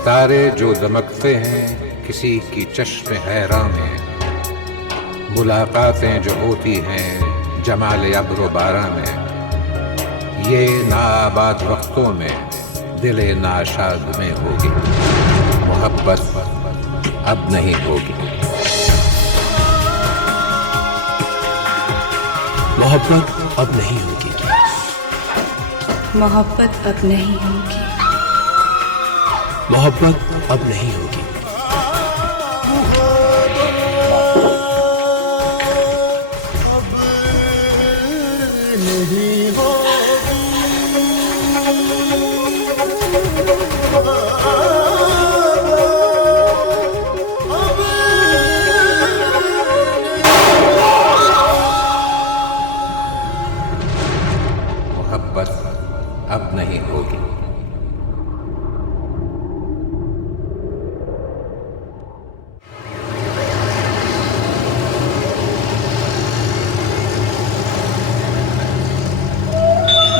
सितारे जो दमकते हैं किसी की चश्मे हैरां में, मुलाकातें जो होती हैं जमाले अब्रो बारां में, ये नाआबाद वक्तों में दिले नाशाद में होगी, मोहब्बत अब नहीं होगी। मोहब्बत अब नहीं होगी। मोहब्बत अब नहीं होगी। मोहब्बत अब नहीं होगी। मोहब्बत अब नहीं होगी।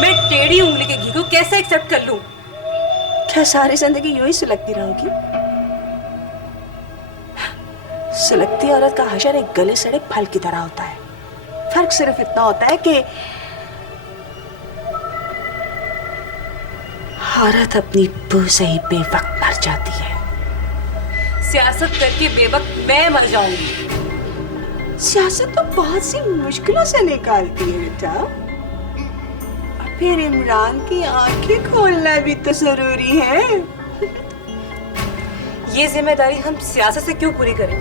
मैं टेढ़ी उंगली के घी को कैसे एक्सेप्ट कर लूं? क्या सारी जिंदगी यूं ही सुलगती रहोगी? सुलगती औरत का हशर एक गले सड़े फल की तरह होता है। फर्क सिर्फ इतना होता है कि औरत अपनी बू से ही बेवक्त मर जाती है। सियासत करके बेवक्त मैं मर जाऊंगी। सियासत तो बहुत सी मुश्किलों से निकालती है बेटा। और फिर इमरान की आंखें खोलना भी तो जरूरी है। ये जिम्मेदारी हम सियासत से क्यों पूरी करें?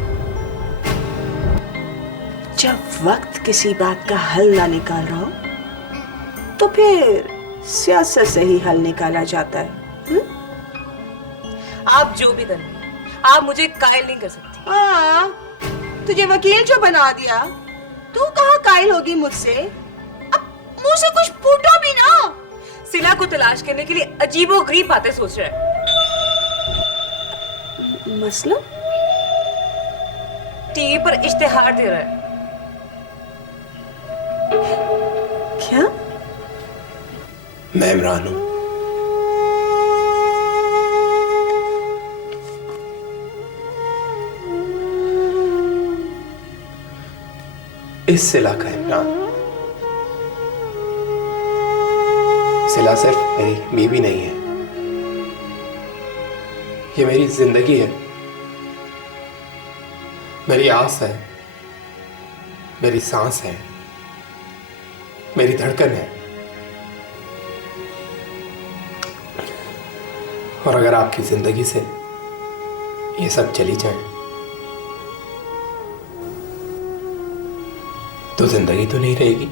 जब वक्त किसी बात का हल ना निकाल रहा हो तो फिर सियासत से ही हल निकाला जाता है। आप जो भी करें, आप मुझे कायल नहीं कर सकती। हाँ, तुझे वकील जो बना दिया, तू कहाँ कायल होगी मुझसे? अब मुंह से कुछ फूटो भी ना। सिला को तलाश करने के लिए अजीबोगरीब बातें सोच रहे हैं। मतलब? टीवी पर इश्तेहार दे रहा है। क्या? मैं इमरान हूं। इस सिला का इमरान। सिला सिर्फ मेरी बीवी नहीं है, ये मेरी जिंदगी है, मेरी आस है, मेरी सांस है, मेरी धड़कन है। और अगर आपकी जिंदगी से ये सब चली जाए तो जिंदगी तो नहीं रहेगी।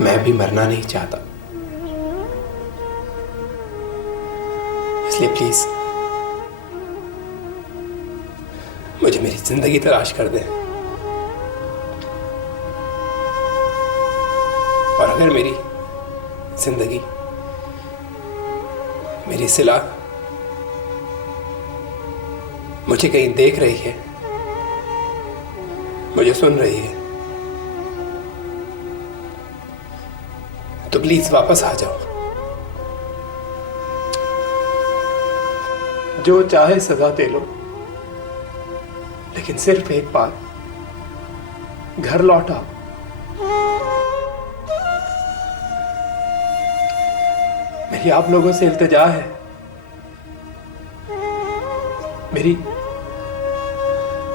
मैं भी मरना नहीं चाहता, इसलिए प्लीज मुझे मेरी जिंदगी तलाश कर दें। और अगर मेरी जिंदगी, मेरी सिला मुझे कहीं देख रही है, मुझे सुन रही है, तो प्लीज वापस आ जाओ। जो चाहे सजा दे लो, लेकिन सिर्फ एक बार घर लौट आओ। मेरी आप लोगों से इल्तिजा है, मेरी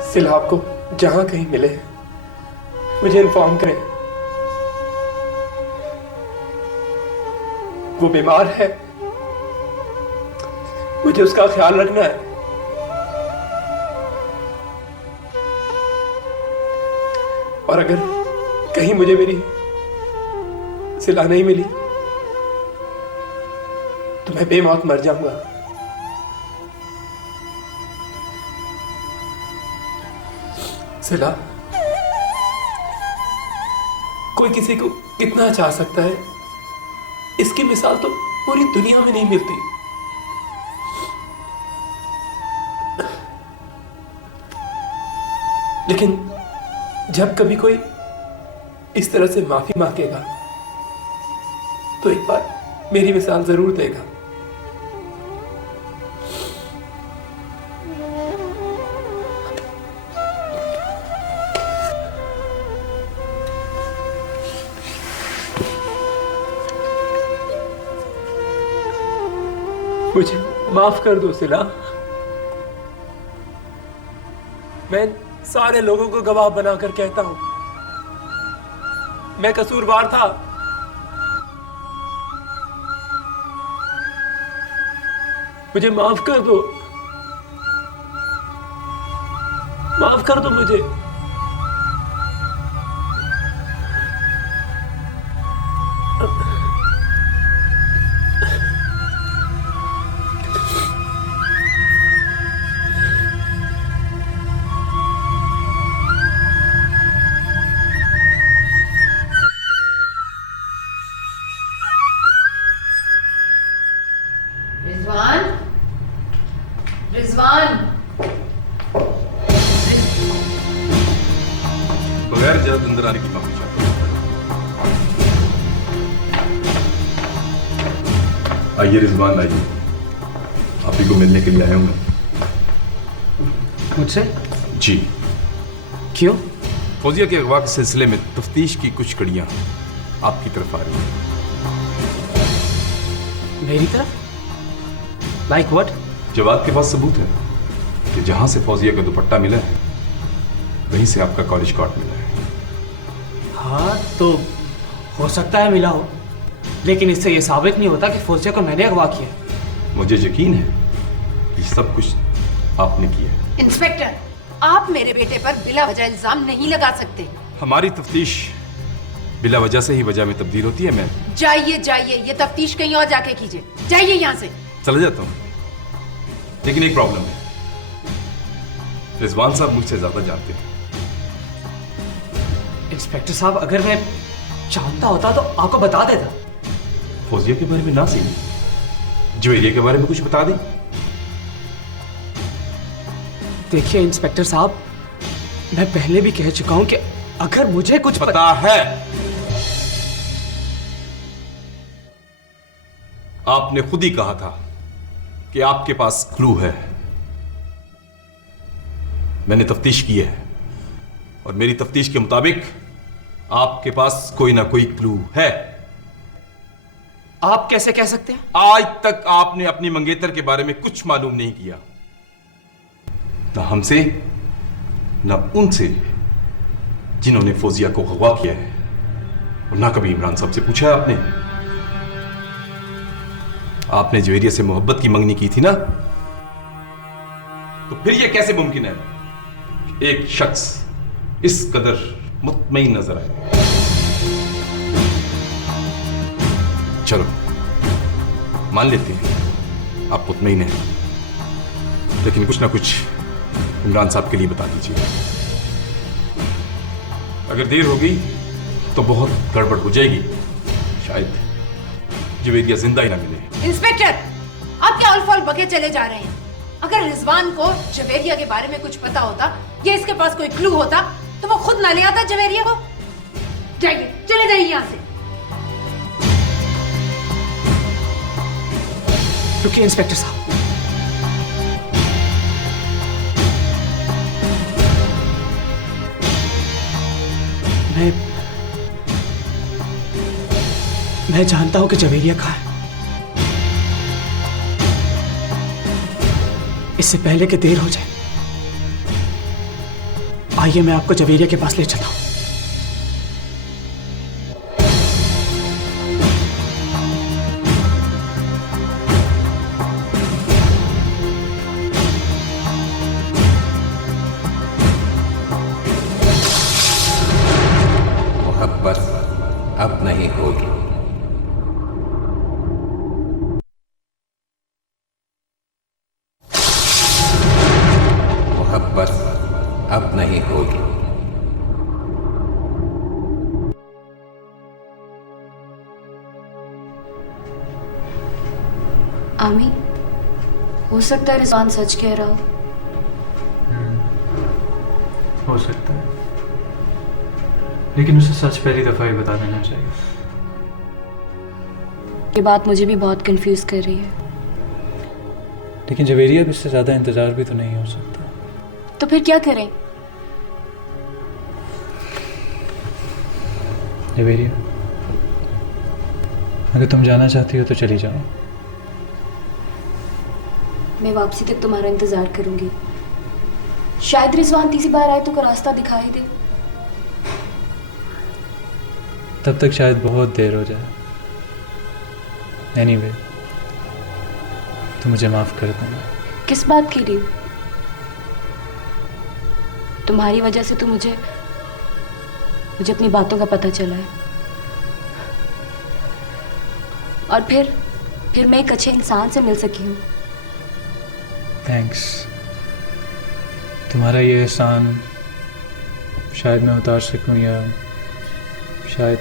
सिला आपको जहां कहीं मिले मुझे इन्फॉर्म करें। वो बीमार है, मुझे उसका ख्याल रखना है। और अगर कहीं मुझे मेरी सिला नहीं मिली तो मैं बेमौत मर जाऊंगा। सिला, कोई किसी को कितना चाह सकता है, इसकी मिसाल तो पूरी दुनिया में नहीं मिलती। लेकिन जब कभी कोई इस तरह से माफी मांगेगा तो एक बार मेरी मिसाल जरूर देगा। मुझे माफ कर दो सिला। मैं सारे लोगों को गवाह बनाकर कहता हूं, मैं कसूरवार था। मुझे माफ कर दो, माफ कर दो मुझे। रिजवान, रिजवान, बगैर जल्द अंदर आने की माफी चाहता हूं। आइए रिजवान, आइए, आप ही को मिलने के लिए आया हूं मैं। मुझसे? जी। क्यों? फौजिया के अगवा के सिलसिले में तफ्तीश की कुछ कड़ियां आपकी तरफ आ रही हैं। मेरी तरफ? Like what? जवाब के पास सबूत है कि जहां से फौजिया का दुपट्टा मिला है वहीं से आपका कॉलेज कार्ड मिला है। हाँ तो हो सकता है मिला हो, लेकिन इससे यह साबित नहीं होता कि फौजिया को मैंने अगवा किया। मुझे यकीन है कि सब कुछ आपने किया है। इंस्पेक्टर, आप मेरे बेटे पर बिला वजह इल्जाम नहीं लगा सकते। हमारी तफ्तीश बिला वजह से ही वजह में तब्दील होती है। मैं जाइए जाइए, ये तफ्तीश कहीं और जाके कीजिए। जाइए यहाँ से। चला जाता हूं, लेकिन एक प्रॉब्लम है। रिजवान साहब मुझसे ज्यादा जानते हैं। इंस्पेक्टर साहब, अगर मैं जानता होता तो आपको बता देता। फौजिया के बारे में ना सही, ज्वेलिया के बारे में कुछ बता दें। देखिए इंस्पेक्टर साहब, मैं पहले भी कह चुका हूं कि अगर मुझे कुछ पता है, आपने खुद ही कहा था कि आपके पास क्लू है। मैंने तफ्तीश की है और मेरी तफ्तीश के मुताबिक आपके पास कोई ना कोई क्लू है। आप कैसे कह सकते हैं? आज तक आपने अपनी मंगेतर के बारे में कुछ मालूम नहीं किया, ना हमसे ना उनसे जिन्होंने फौजिया को अगवा किया है, और ना कभी इमरान साहब से पूछा है आपने। आपने जवेरिया से मोहब्बत की मंगनी की थी ना, तो फिर यह कैसे मुमकिन है कि एक शख्स इस कदर मुतमईन नजर आए? चलो मान लेते हैं आप मुतमईन हैं, लेकिन कुछ ना कुछ इमरान साहब के लिए बता दीजिए। अगर देर हो गई तो बहुत गड़बड़ हो जाएगी, शायद जवेरिया जिंदा ही ना मिले। इंस्पेक्टर, आप क्या उलफाल बके चले जा रहे हैं? अगर रिजवान को जवेरिया के बारे में कुछ पता होता या इसके पास कोई क्लू होता तो वो खुद ना ले आता जवेरिया को। जाइए, चले जाइए यहां से। रुकिए इंस्पेक्टर साहब, मैं जानता हूं कि जवेरिया कहाँ है। इससे पहले कि देर हो जाए, आइए मैं आपको जवेरिया के पास ले चलता हूं। मोहब्बत अब नहीं होगी। मोहब्बत अब नहीं होगी। आमी, हो सकता है रिजवान सच कह रहा हो। हो सकता है, लेकिन उसे सच पहली दफा ही बता देना चाहिए। ये बात मुझे भी बहुत कंफ्यूज कर रही है। लेकिन जवेरिया, अब इससे ज़्यादा इंतज़ार भी तो नहीं हो सकता। तो फिर क्या करें? जवेरिया, अगर तुम जाना चाहती हो तो चली जाओ। मैं वापसी तक तुम्हारा इंतजार करूंगी। शायद रिजवान तीसरी बार आए तो कोई रास्ता दिखाई दे। तब तक शायद बहुत देर हो जाए। एनीवे, तो मुझे माफ़ कर देना। किस बात के लिए? तुम्हारी वजह से तो मुझे अपनी बातों का पता चला है। और फिर मैं एक अच्छे इंसान से मिल सकी हूँ। थैंक्स। तुम्हारा ये एहसान शायद मैं उतार सकूं, या शायद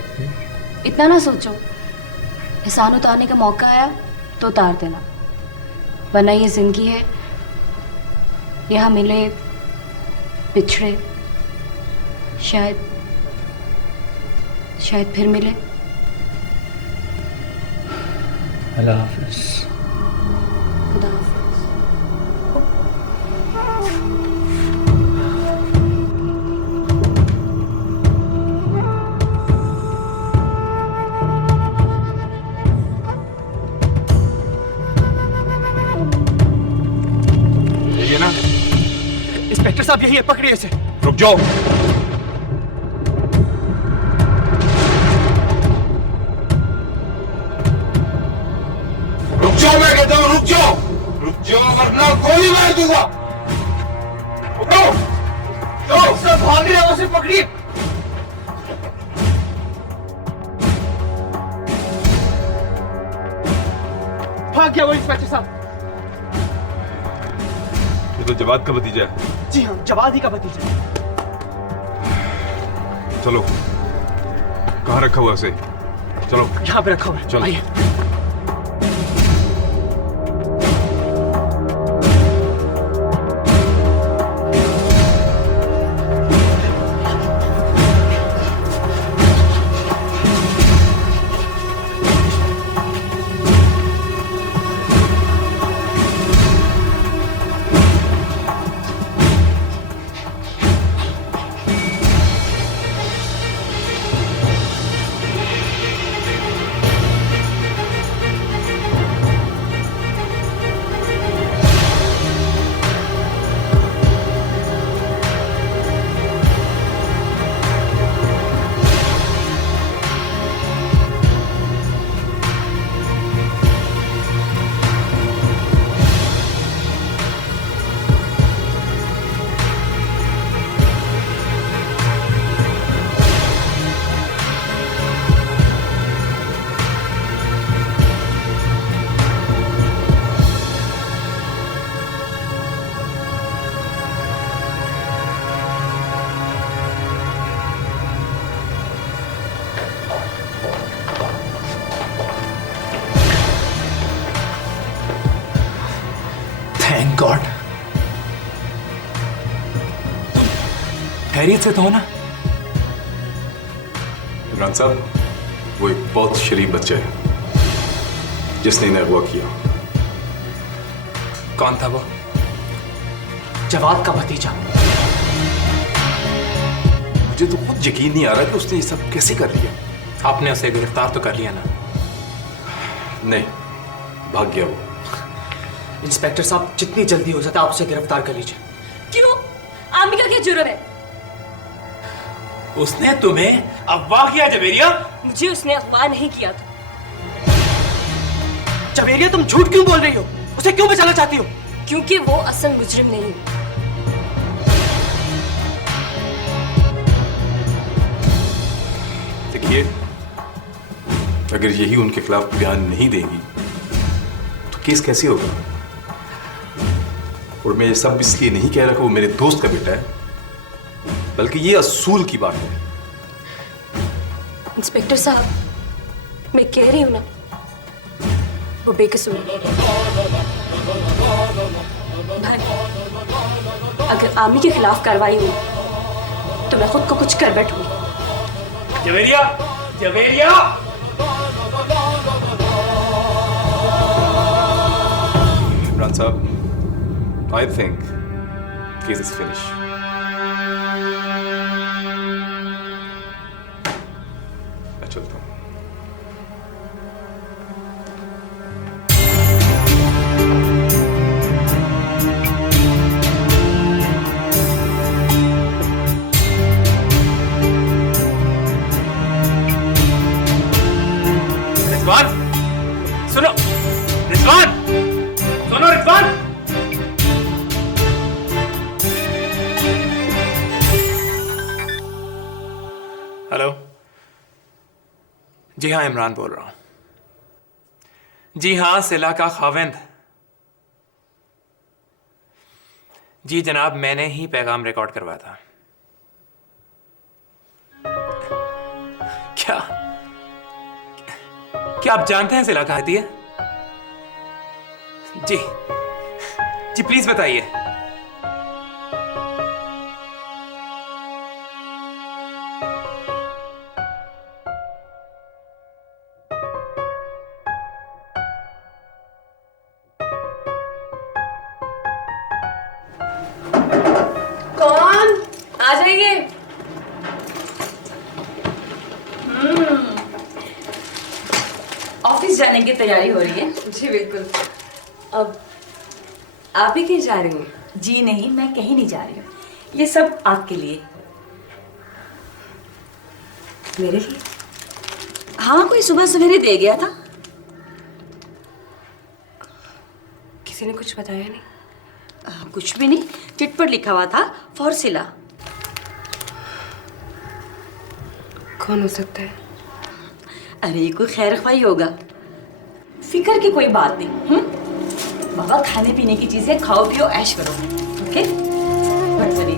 इतना ना सोचो। एहसान उतारने का मौका आया तो उतार देना, वरना ये जिंदगी है। यहाँ मिले पिछड़े, शायद फिर मिले। अल्लाह हाफिज़। खुदा हाफिज़। ये ना, इंस्पेक्टर साहब यही है, पकड़िए इसे। रुक जाओ। रुक जाओ, मैं कहता हूं रुक जाओ। रुक जाओ वरना गोली मार दूंगा। रुको। सब भाग रहे हैं, उसे पकड़िए। भाग गया वो इंस्पेक्टर साहब। ये तो जवाद का भतीजा है। जी हाँ, जवाद ही का भतीजा। चलो, कहाँ रखा हुआ उसे? चलो यहाँ पे रखा हुआ है। चलो। आइए। Thank God. खैरियत से तो हो ना? इमरान साहब, वो एक बहुत शरीफ बच्चा है जिसने इन्हें अगवा किया। कौन था वो? जवाद का भतीजा। मुझे तो खुद यकीन नहीं आ रहा कि उसने ये सब कैसे कर लिया। आपने उसे गिरफ्तार तो कर लिया ना? नहीं, भाग गया वो। इंस्पेक्टर साहब, जितनी जल्दी हो सकता है आप उसे गिरफ्तार कर लीजिए। क्यों? आमी का क्या जुर्म है? उसने तुम्हें अगवा किया जवेरिया? मुझे उसने अगवा नहीं किया था। जवेरिया, तुम झूठ क्यों बोल रही हो? उसे क्यों बचाना चाहती हो? क्योंकि वो असल मुजरिम नहीं। देखिए, अगर यही उनके खिलाफ बयान नहीं देगी तो केस कैसे होगा? और मैं ये सब इसलिए नहीं कह रहा कि वो मेरे दोस्त का बेटा है, बल्कि ये असूल की बात है। इंस्पेक्टर साहब, मैं कह रही हूं ना, वो बेकसूर है। भाई, अगर आमी के खिलाफ कार्रवाई हुई तो मैं खुद को कुछ कर बैठूंगी। जवेरिया, जवेरिया! इमरान साहब, I think case is finished. मैं चलता हूँ। रिजवान, सुनो रिजवान, सुनो रिजवान। हेलो, जी हाँ इमरान बोल रहा हूं। जी हाँ, सिला का खाविंद। जी जनाब, मैंने ही पैगाम रिकॉर्ड करवाया था। क्या क्या आप जानते हैं सिला कहाँ रहती है? जी जी प्लीज बताइए। कौन? आ जाइए। ऑफिस जाने की तैयारी हो रही है? जी बिल्कुल। अब आप ही कहीं जा रही हैं? जी नहीं, मैं कहीं नहीं जा रही हूँ। ये सब आपके लिए। मेरे लिए? हाँ, कोई सुबह सवेरे दे गया था। किसी ने कुछ बताया नहीं? कुछ भी नहीं, चिट पर लिखा हुआ था फॉर सिला। कौन हो सकता है? अरे ये कोई खैर ख्वाही होगा। फिक्र की कोई बात नहीं। बाबा, खाने पीने की चीजें खाओ पियो ऐश करो। ओके, बट चलिए।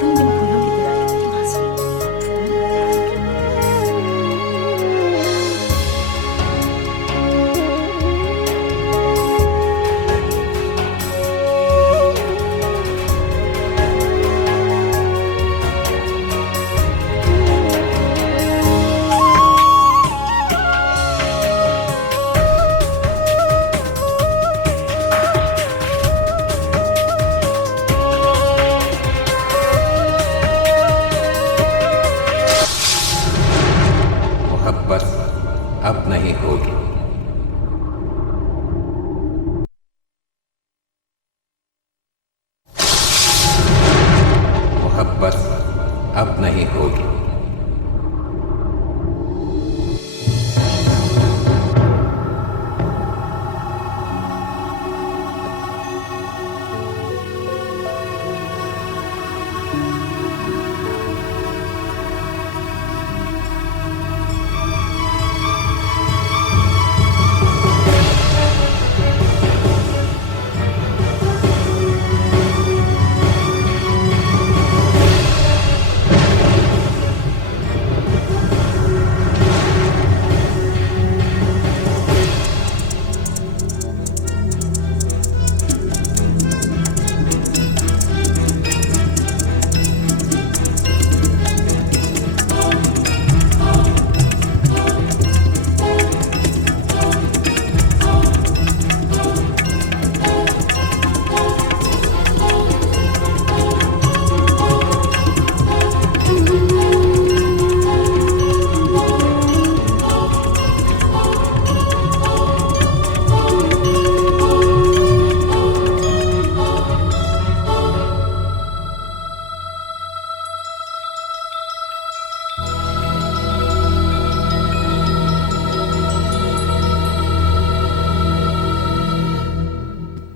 तुम बिन फूलों की तरह कितनी मासूम। मोहब्बत अब नहीं होगी। मोहब्बत अब नहीं होगी।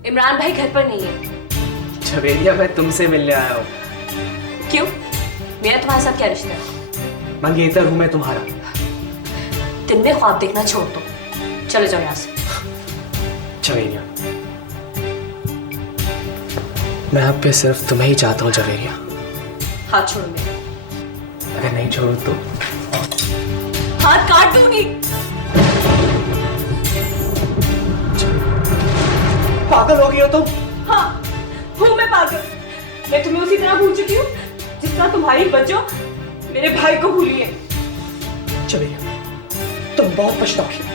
इमरान भाई घर पर नहीं है। झवेरिया, मैं तुमसे मिलने आया हूँ। क्यों? मेरा तुम्हारे साथ क्या रिश्ता है? मंगेतर हूँ मैं तुम्हारा। दिन में ख्वाब देखना छोड़ दो, चले जाओ यहाँ से। झवेरिया, मैं अब पे सिर्फ तुम्हें ही चाहता हूँ झवेरिया। हाथ छोड़ो मेरे। अगर नहीं छोड़ो तो हाथ काट दूंगी। पागल हो गई हो तुम? हाँ, हूँ मैं पागल। मैं तुम्हें उसी तरह भूल चुकी हूँ जिस तरह तुम्हारी बच्चों मेरे भाई को भूली है। झवेरिया, तुम बहुत पछताओगे।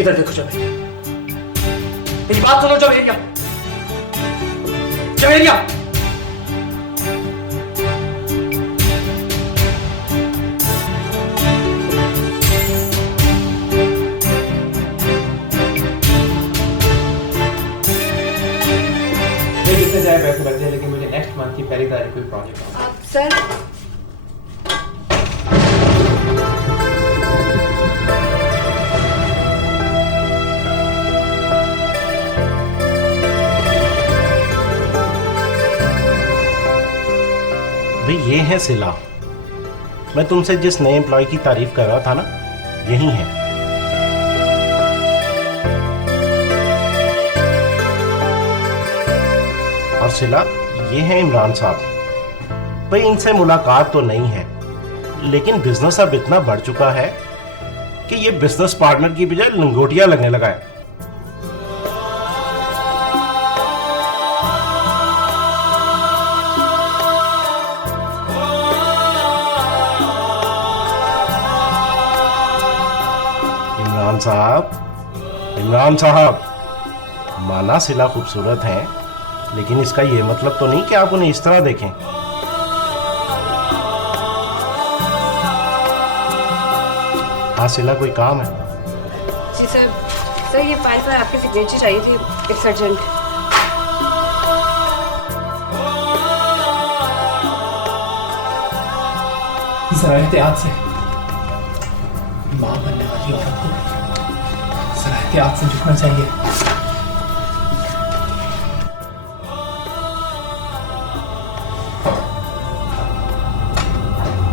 इधर देखो जवेरिया, मेरी बात सुनो जवेरिया। जवेरिया, जाए पैसे लग जाए, लेकिन मुझे नेक्स्ट मंथ की पहली तारीख को प्रोजेक्ट है। सर, भाई ये है सिला। मैं तुमसे जिस नए एम्प्लॉय की तारीफ कर रहा था ना, यही है। और सिला, ये है इमरान साहब। भाई इनसे मुलाकात तो नहीं है, लेकिन बिजनेस अब इतना बढ़ चुका है कि ये बिजनेस पार्टनर की बजाय लंगोटिया लगने लगा है। इमरान साहब, माना सिला खूबसूरत है, लेकिन इसका ये मतलब तो नहीं कि आप उन्हें इस तरह देखें। हाँ सिला, कोई काम है? जी सर, ये फाइल पर आपकी सिग्नेचर चाहिए थी, इट्स अर्जेंट। जरा एहतियात से, मां बनने वाली औरत को जरा एहतियात से झुकना चाहिए।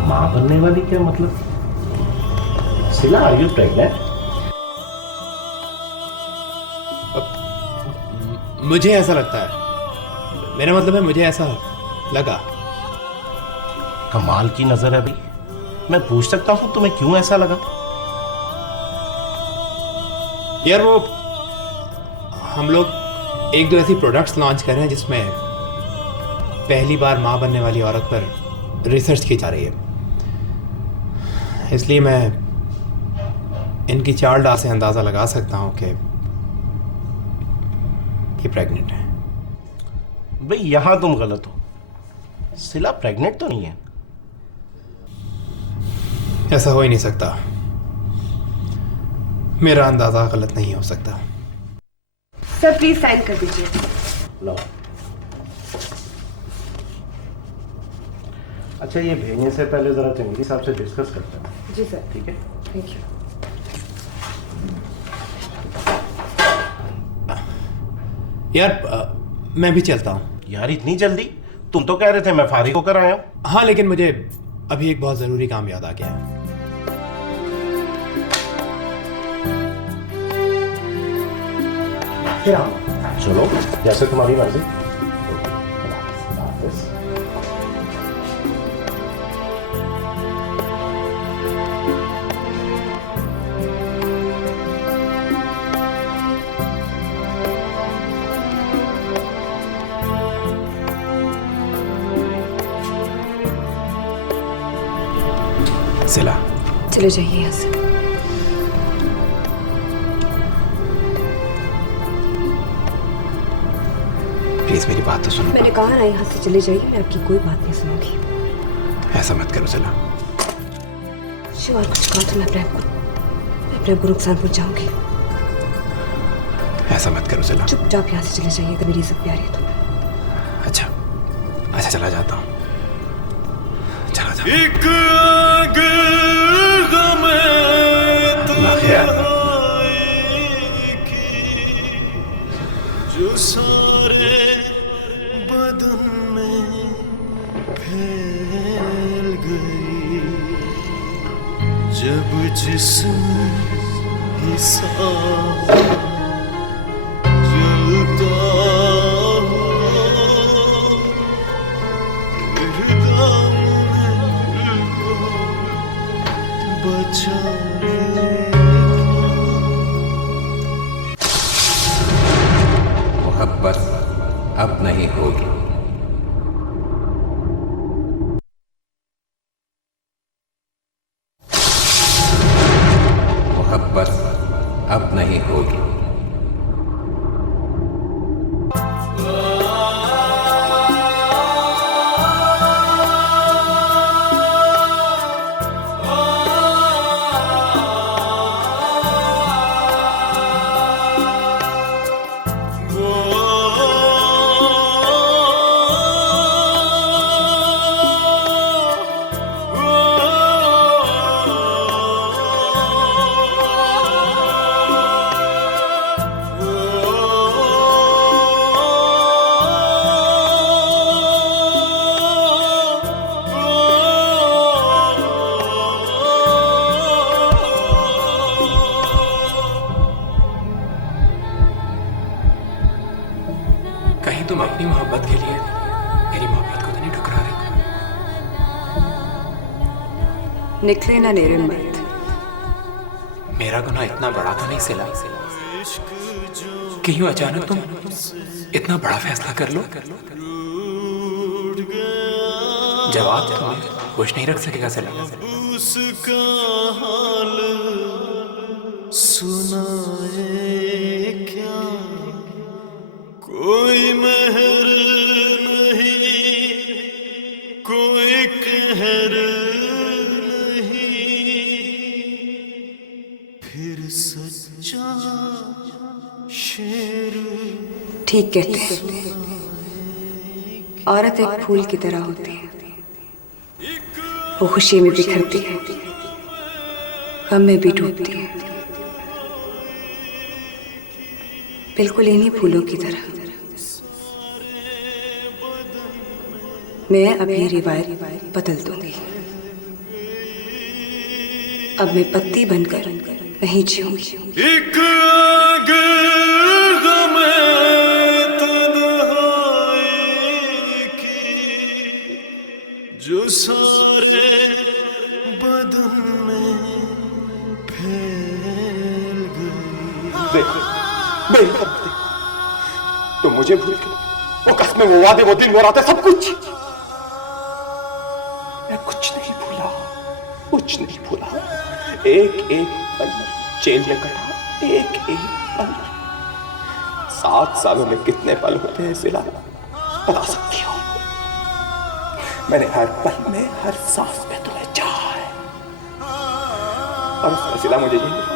मां बनने वाली क्या मतलब? सिला, आर यू प्रेग्नेंट? मुझे ऐसा लगता है, मेरा मतलब है मुझे ऐसा लगा। कमाल की नजर है भाई। मैं पूछ सकता हूं तुम्हें क्यों ऐसा लगा? यार वो हम लोग एक दो ऐसी प्रोडक्ट्स लॉन्च कर रहे हैं जिसमें पहली बार मां बनने वाली औरत पर रिसर्च की जा रही है। इसलिए मैं इनकी चाल डाल से अंदाजा लगा सकता हूं कि ये प्रेग्नेंट है। भाई यहां तुम गलत हो। सिला प्रेग्नेंट तो नहीं है। ऐसा हो ही नहीं सकता। मेरा अंदाजा गलत नहीं हो सकता। सर प्लीज साइन कर दीजिए। लो। अच्छा, ये भेजने से पहले जरा चंगेरी साहब से डिस्कस करते हैं। जी सर। ठीक है, थैंक यू। यार मैं भी चलता हूँ। यार इतनी जल्दी? तुम तो कह रहे थे मैं फारिग होकर आया हूँ। हाँ, लेकिन मुझे अभी एक बहुत जरूरी काम याद आ गया है। चलो, जैसे तुम्हारी मर्जी। सिला, चले जाइए यहाँ से। प्लीज मेरी बात तो सुनो। मैंने कहा ना यहाँ से चले जाइए, मैं आपकी कोई बात नहीं सुनूंगी। ऐसा मत करो सिला। शिव और कुछ कहा तो मैं प्रेम को नुकसान पहुंचाऊंगी। ऐसा मत करो सिला। चुपचाप यहाँ से चले जाइए, अगर मेरी इज्जत प्यारी है तो। अच्छा, चला जाता हूँ। चला जाता जो सारे बदन में फैल गई, जब जिस्म हिसाब जलता हो, फिर दामन को बचा मोहब्बत अब नहीं होगी। के लिए मेरी मोहब्बत को तो नहीं ठुकरा रही? निकले ना नेरे मत। मेरा गुनाह इतना बड़ा तो नहीं सिला कि यूं अचानक तुम इतना बड़ा फैसला कर लो। जवाब तुम्हें खुश नहीं रख सकेगा सिला। उसका हाल सुनाए क्या, कोई मेहर नहीं, कोई कहर नहीं, फिर सच्चा शेर। ठीक कहते हैं, औरत एक फूल की तरह होती है। वो खुशी में बिखरती है, गम में भी डूबती है, बिल्कुल इन्हीं फूलों की तरह। मैं अब ये रिवायत बदल दूंगी। अब मैं पत्ती बनकर नहीं जीऊंगी। एक आग गमे तन्हाई की, जो सारे बदन में फैल गई। तो मुझे भूल गए, वो कसमें, वो वादे, वो दिन, वो रातें, सब कुछ। मैं कुछ नहीं भूला, कुछ नहीं भूला। एक एक पल जेल में कटा, एक एक पल। 7 सालों में कितने पल होते हैं सिला, बता सकती हो? मैंने हर पल में, हर सांस में तुम्हें चाहा है, और उसका सिला मुझे यही मिला।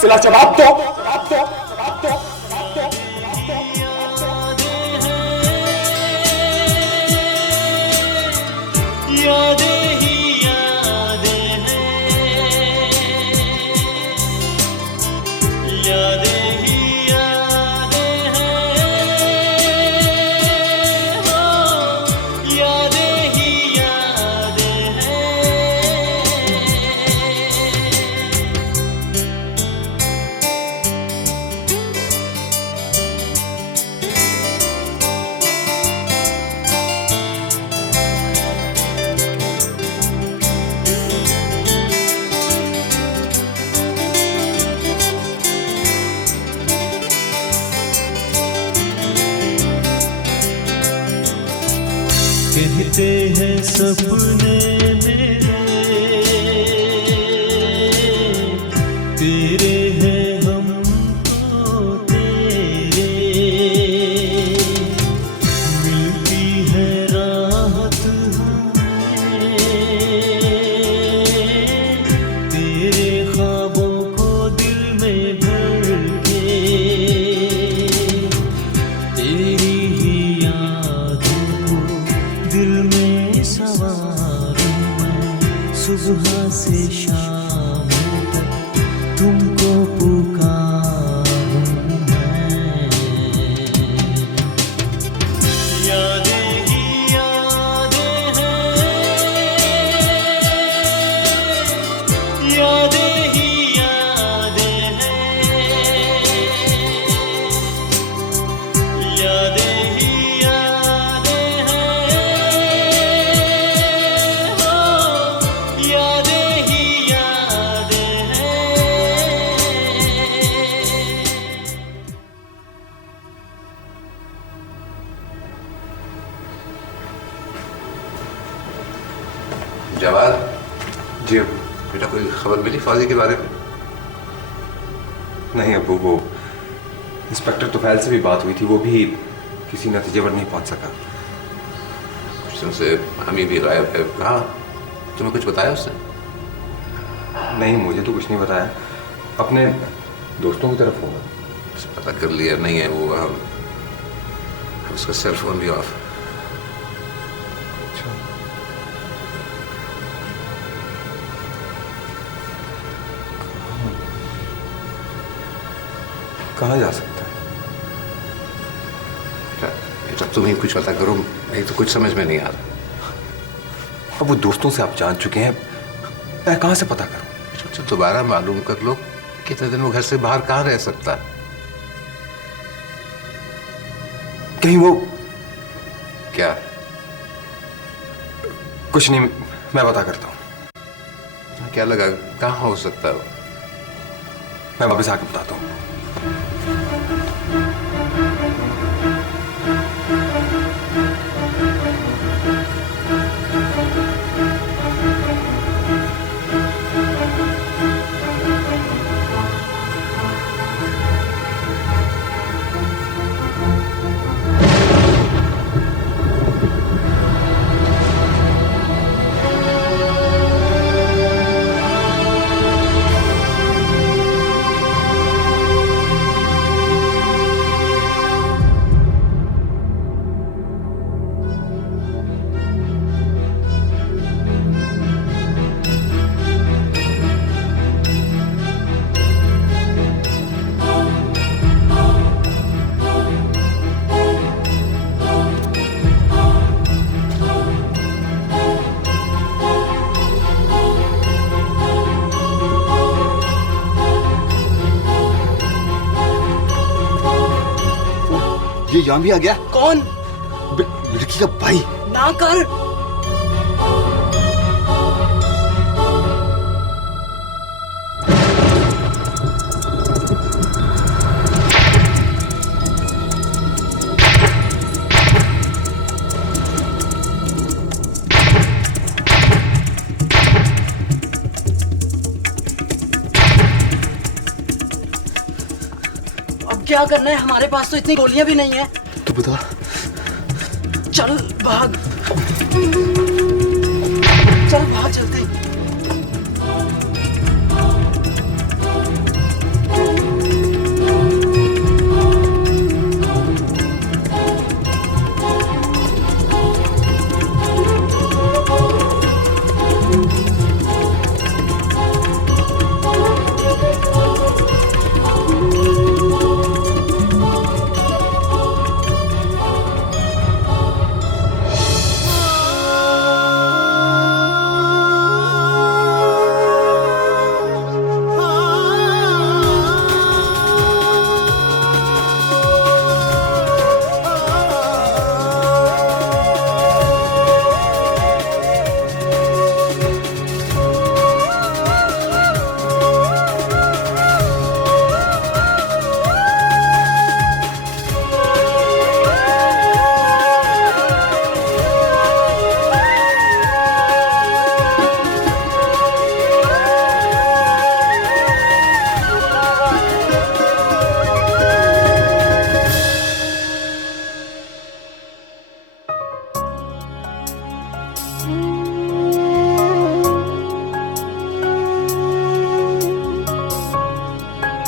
सिला जवाब दो, जवाब दो, जवाब दो, जवाब दो। यादें ही यादें हैं, यादें ही यादें हैं, हो, यादें ही यादें हैं। कहते हैं सपने मेरे तेरे हैं, हमको तेरे मिलती है राहत हमें, तेरे ख्वाबों को दिल में भर के, तेरी ही यादों को दिल में सवारूं मैं, सुबह से शाम तक तुमको पुकारूं मैं। यादें ही यादें हैं, यादें ही यादें हैं, यादें ही यादें हैं, हो, यादें ही यादें हैं। जवाद, जी अबू। बेटा कोई खबर मिली फौजी के बारे में? नहीं अबू, वो इंस्पेक्टर तुफैल से भी बात हुई थी, वो भी किसी नतीजे पर नहीं पहुंच सका। कुछ दिन से हमी भी गायब है। कहा, तुम्हें कुछ बताया उसने? नहीं, मुझे तो कुछ नहीं बताया। अपने दोस्तों की तरफ होगा। पता कर लिया नहीं है वो, उसका सेल फोन भी ऑफ। कहाँ जा सकता है? बेटा तुम ही कुछ पता करो, नहीं तो कुछ समझ में नहीं आ रहा। अब वो दोस्तों से आप जान चुके हैं, मैं कहाँ से पता करूं? बेटा दोबारा मालूम कर लो कितने दिन वो घर से बाहर कहाँ रह सकता है। कहीं वो क्या? कुछ नहीं, मैं पता करता हूँ। क्या लगा कहाँ हो सकता है? मैं वापस आके बताता हूँ। ये यहाँ भी आ गया। कौन? लड़की का भाई। ना कर। क्या करना है? हमारे पास तो इतनी गोलियां भी नहीं है। तू बता। चल भाग, चल भाग, चलते हैं।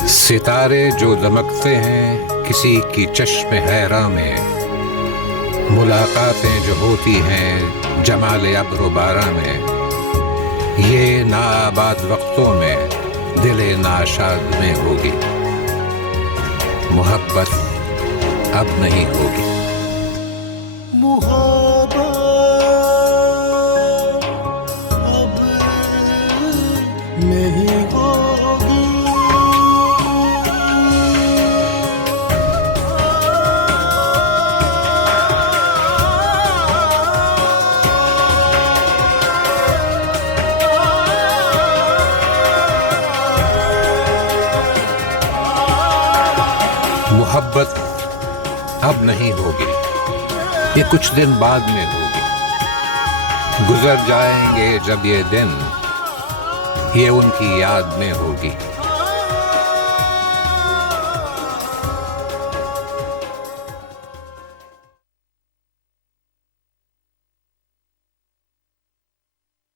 सितारे जो दमकते हैं किसी की चश्मे हैरा में, मुलाकातें जो होती हैं जमाले अब्र बारा में, ये नाआबाद वक्तों में दिले नाशाद में होगी, मोहब्बत अब नहीं होगी। नहीं होगी। मोहब्बत अब नहीं होगी, ये कुछ दिन बाद में होगी। गुजर जाएंगे जब ये दिन, ये उनकी याद में होगी।